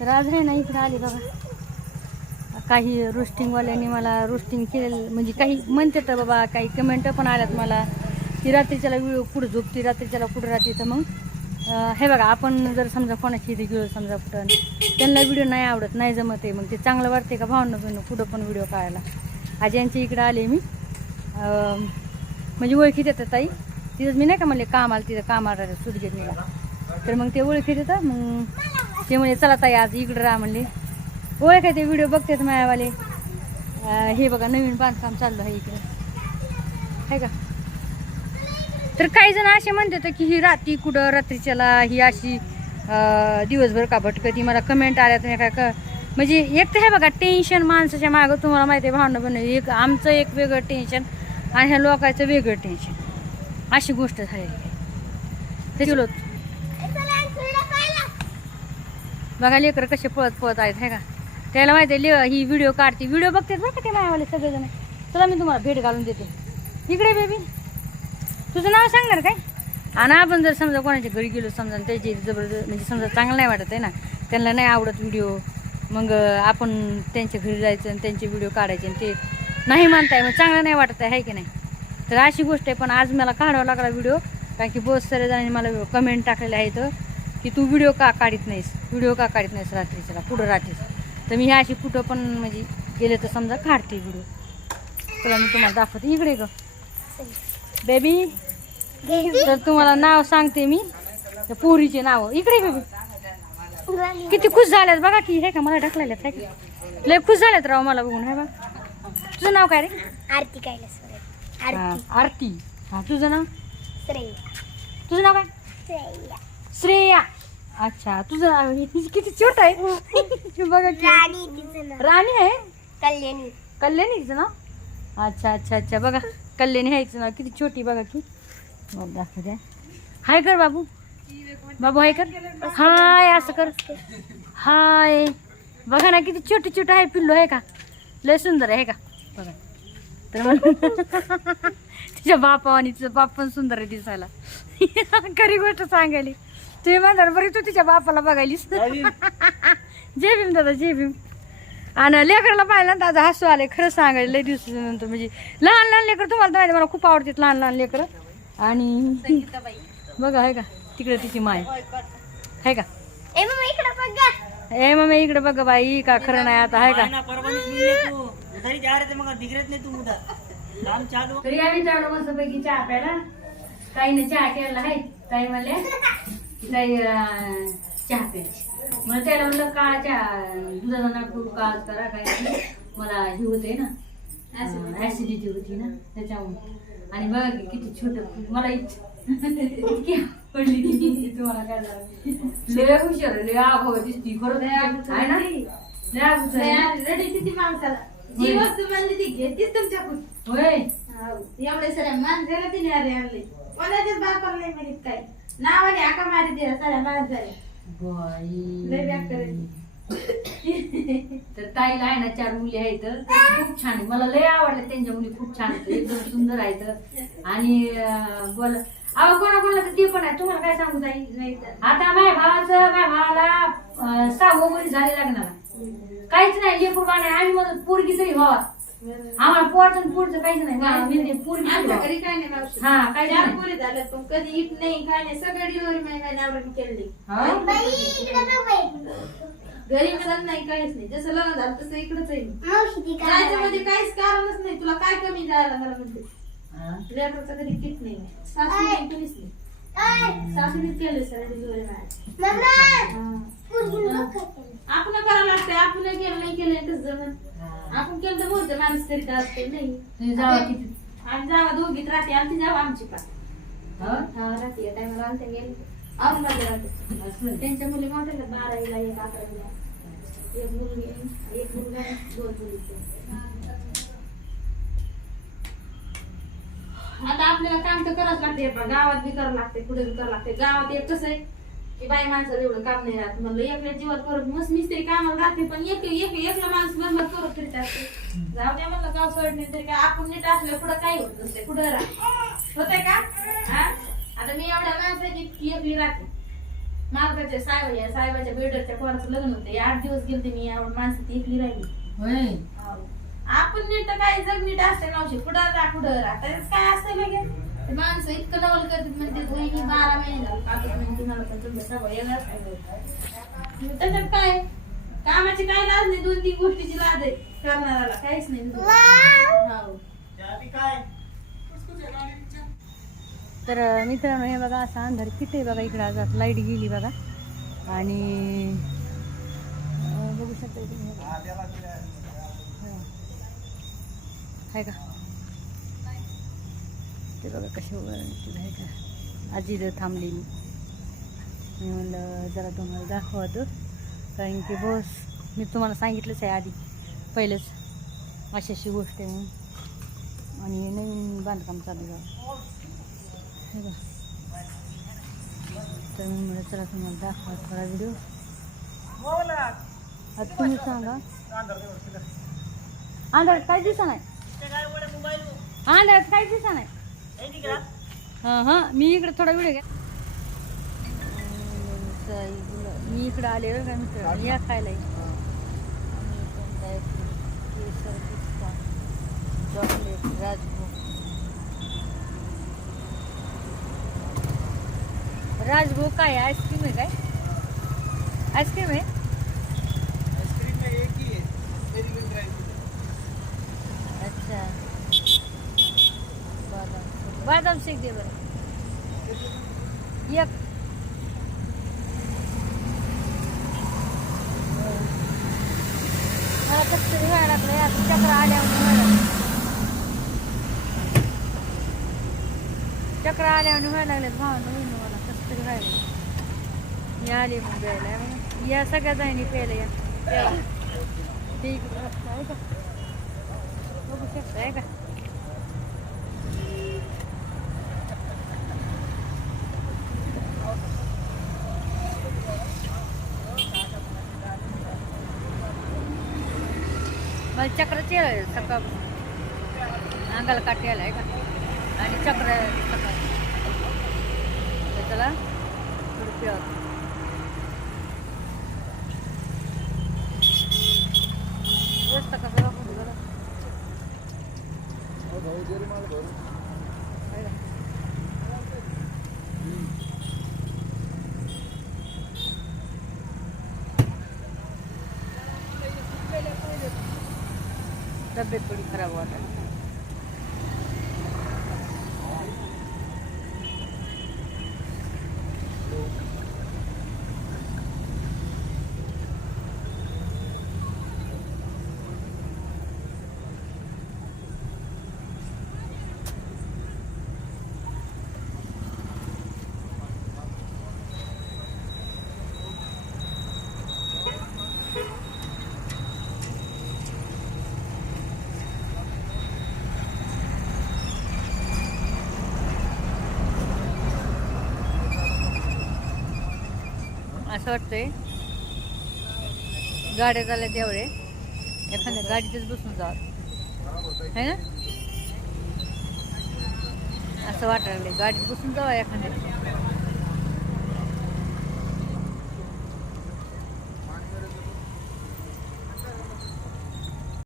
तर आज आहे ना इकडं आले बघा काही रोस्टिंगवाल्यांनी मला रोस्टिंग केलेलं म्हणजे काही म्हणते तर बाबा काही कमेंट पण आल्यात मला. ती रात्रीच्याला व्हिडिओ कुठं झोपती रात्रीच्याला कुठं राहते तर मग हे बघा आपण जर समजा कोणाची इथे गेलो समजा कुठं त्यांना व्हिडिओ नाही आवडत नाही जमत आहे मग ते चांगलं वाटते का भावना बिवणं कुठं पण व्हिडिओ काढायला आज यांच्या इकडं आले मी. म्हणजे ओळखीत येतात ताई. तिथंच मी नाही का म्हणले काम आलं तिथं काम आलं सुटगेट तर मग ते ओळखीत येतात मग ते म्हणे चला ताई आज इकडं राहा म्हणले. ओळख आहे ते व्हिडिओ बघतात मायावाले. हे बघा नवीन बांधकाम चाललं आहे इकडे. आहे का? तर काही जण असे म्हणतात की ही रात्री कुठं रात्रीच्याला ही अशी दिवसभर का भटकती मला कमेंट आल्या तुम्ही काय क म्हणजे एक तर हे बघा टेन्शन माणसाच्या मागं तुम्हाला माहिती आहे भावना बन एक आमचं एक वेगळं टेन्शन आणि ह्या लोकांचं वेगळं टेन्शन अशी गोष्ट झालेली आहे. ते गेलो बघा लेकर कसे पळत पळत आहेत हे का? त्याला माहिती आहे ही व्हिडिओ काढते. व्हिडिओ बघते ना का ते मायावाले सगळेजण? चला मी तुम्हाला भेट घालून देते. इकडे बेबी. तुझं नाव सांगणार काय? आणि आपण जर समजा कोणाच्या घरी गेलो समजा आणि त्याची जबरदस्त म्हणजे समजा चांगलं नाही वाटत आहे ना? त्यांना नाही आवडत व्हिडिओ मग आपण त्यांच्या घरी जायचं आणि त्यांचे व्हिडिओ काढायचे आणि ते नाही मानताय मग चांगलं नाही वाटत आहे की नाही? तर अशी गोष्ट आहे पण आज मला काढावा लागला व्हिडिओ कारण की बहुत सारे जणांनी मला कमेंट टाकलेले आहेत. की तू व्हिडिओ का काढत नाहीस? व्हिडिओ का काढत नाहीस रात्रीच्याला पुढं रात्रीच तर मी अशी कुठं पण म्हणजे गेले तर समजा काढते व्हिडिओ चला मी तुम्हाला दाखवते. इकडे ग. बेबी तर तुम्हाला नाव सांगते मी. पोरीचे नाव. इकडे बेबी किती खुश झाल्यात बघा की. हे का मला ढकलायल्यात आहे का? लय खुश झाल्यात राव मला बघून हे बा तुझं नाव काय रे? आरती हा, आरती. हा तुझं नाव? श्रेया. तुझं नाव काय? श्रेया. श्रेया. अच्छा तुझं नाव किती छोट आहे? बघा की राणी तिचं नाव. राणी आहे? कल्याणी. कल्याणी तिचं नाव? अच्छा अच्छा अच्छा बघा कल्याणी आहे तिचं नाव. किती छोटी बघा की. दाखवू द्या. हाय कर बाबू. बाबू हाय कर. हाय असं कर. हाय. बघा ना किती छोटी छोटी आहे पिल्लू आहे का? लय सुंदर आहे का? बघा. तर मग तिच्या बापा आणि तिचं बाप पण सुंदर आहे दिसायला. खरी गोष्ट सांगायली. तुम्ही म्हणणार बरी तू तिच्या बापाला बघायलीस. जय भीम दादा जय भीम. आणि लेकराला पाहिलं ना दादा हसू आले खरं सांगायला लय दिवसानंतर म्हणजे लहान लहान लेकर तुम्हाला तर माहिती मला खूप आवडतात लहान लहान लेकर. आणि बघा आहे का? तिकडे तिची माय. आहे का? ए मम्मा इकडे बघ गं. ए मग इकडे बघ बाई का खरं नाही आता आहे का? जा दिख नाही आम्ही जाणं मस्त पैकी चहा प्यायला. ताईने चहा केला आहे. ताई म्हणले की अं, चहा प्यायची मग त्याला म्हणलं का चहा दुधाचा नाटकू का करा काय मला हे होते ना ऍसिडिटी होती ना त्याच्यामुळे. आणि बघा की किती छोट मला इतकी पडली ती. तुम्हाला काय झालं? लय हुशार लय आहे दिसती खरं आहे ना? लय. रेडी किती माणसाला. जी वस्तू म्हणली ती घेतीच तुमच्याकडून. होय. एवढे सगळ्या माणसाला तिने अरे आणले. कोणाच्याच बापाला नाही माहीत काय नावाने आका मारी दिला सगळ्या माणसाला लय बॅग तर ताईला आहे ना चार मुली आहेत. खूप छान आहे. मला लय आवडल्या त्यांच्या मुली. खूप छान आहेत. एकदम सुंदर आहेत. आणि अं, बोल. अहो कोणा कोणाला तर ते पण आहे. तुम्हाला काय सांगू ताई. आता माझ्या भावाचं माझ्या भावाला अं, सहावं वय झाले लग्नाला. काहीच नाही. लेकरू नाही आम्ही म्हणतो पोरगी तरी व्हावा. आम्हाला पोरचं पोरचं काहीच नाही. वा, म्हणजे पोरगी आमच्या. घरी काय नाही मावशी. हा काहीच चार नाही. पोरी झाल्यात पण कधी इट नाही काय नाही सगळे डिलिव्हरी माझ्या नावराने केली हा? बाई इकडे बघ बाई घरी मिळत नाही काहीच नाही. जसं लग्न झालं तसं इकडंच आहे मावशी ती काय जायचं म्हणजे काहीच कारणच नाही. तुला काय कमी जायला मला म्हणते हा. लेकरचं कधी किट नाही. सासू नाही कोणीच नाही. सर आपण करावं लागतंय आपण केलं नाही केलं कसं जण आपण केलं तर बोलतो माणूस करीत असते नाही जावा किती आणि जावा दोघीत राहते आमची जावा आमची पास हा? राहते टायमाला आमच्या गेले औरंगाबाद राहते त्यांच्या मुली मोठ्या बारावीला एक अकरावीला एक मुलगी एक मुलगा दोन मुली आता आपल्याला काम तर करावंच लागते पण गावात बी करावं लागते कुठे बी करावं लागते गावात एक कसं आहे की बाई माणसाला एवढं काम नाही राहत. म्हणलं एकल्या जीवात करत मस्त मिस्त्री कामाला राहते पण एक एक एकला माणूस बरोबर करत तरी असते. जाऊ द्या म्हणलं गाव सोडणे तरी काय आपण नीट असलं पुढं काही होत नसते कुठं राहते होतंय का? हा? आता मी एवढ्या माणसाची इतकी एकली राहते. मालकाच्या साहेब या साहेबाच्या बिल्डरच्या पोराचं लग्न होते. आठ दिवस गेलते मी यावर माणसं ती एकली राहिली. होय. हाव. आपण नीट तर काय जग नीट असते नवशे कुठं जा कुठं राहा. त्याच्यात काय असतं लगे ते माणसं इतकं नवल करतात म्हणते वहिनी बारा महिने झाले काकत तुम्हाला पण तुमचं सगळं. मग त्याच्यात काय? कामाची काय लाज नाही? दोन तीन गोष्टीची लाज आहे करणाऱ्याला. काहीच नाही काय तर मित्रांनो हे बघा असं अंधार किती आहे बघा इकडं आज लाइट गेली बघा. आणि अं, बघू शकता इथे हे बघा. हा. आहे का? ते बघा कसे उभं आहे का? आजी इथं थांबली मी मी म्हणलं जरा तुम्हाला दाखवतो कारण की बस मी तुम्हाला सांगितलंच आहे आधी. पहिलंच. अशी अशी गोष्ट आहे म्हणून. आणि नवीन बांधकाम चालू आहे हे बघा. तर मी म्हणलं चला तुम्हाला दाखवा थोडा व्हिडिओ आता तुम्ही सांगा. अंधारात काय दिसा नाही. अंधारात काहीच दिसा नाही. हां हां मी इकडे थोडा व्हिडिओ घ्या मी इकडे आले बरं या खायला केसर पिस्ता चॉकलेट राजभोग राजभोग काय? आहे आईस्क्रीम आहे काय? आईस्क्रीम आहे आईस्क्रीम में एक ही है मेरी भी ड्राई अच्छा बादाम बादाम दे बरं. एक. मला कसं तरी व्हायला लागलं या चक्र आल्यावर चक्र आल्यावर व्हायला लागलेत भावानं होईन मला कसं तरी व्हायला मी आले मग प्यायला या सगळ्या जाईनी प्यायला या. ठीक बघू आहे का? चक्राचे सकाळ अंगाला काठी आला आहे का? आणि चक्र सकाळ त्याला थोडं पिळा रस्ता कसा दाखवतो बघा. आहे का? तब्येत थोडी खराब वाटत असं वाटतंय. गाड्या चालल्या त्यावेळे एखाद्या गाडीतच बसून जावं है ना? असं वाटायला गाडीत बसून जावं एखाद्या.